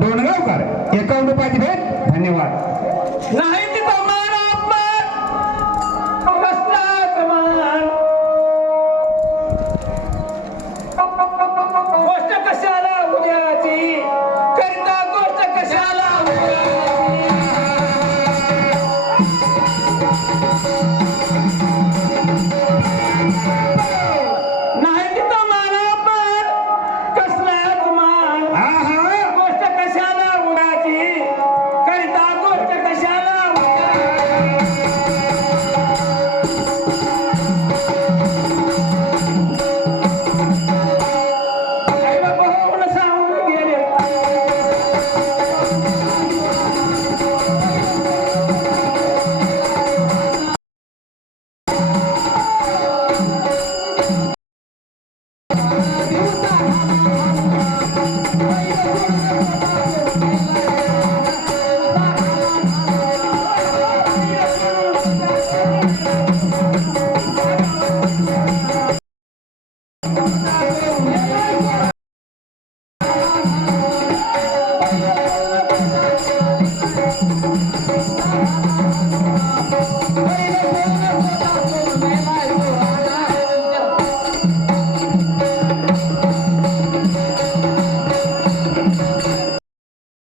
डोणगावकर एकावन्न पाहिजे भेट. धन्यवाद. नाही.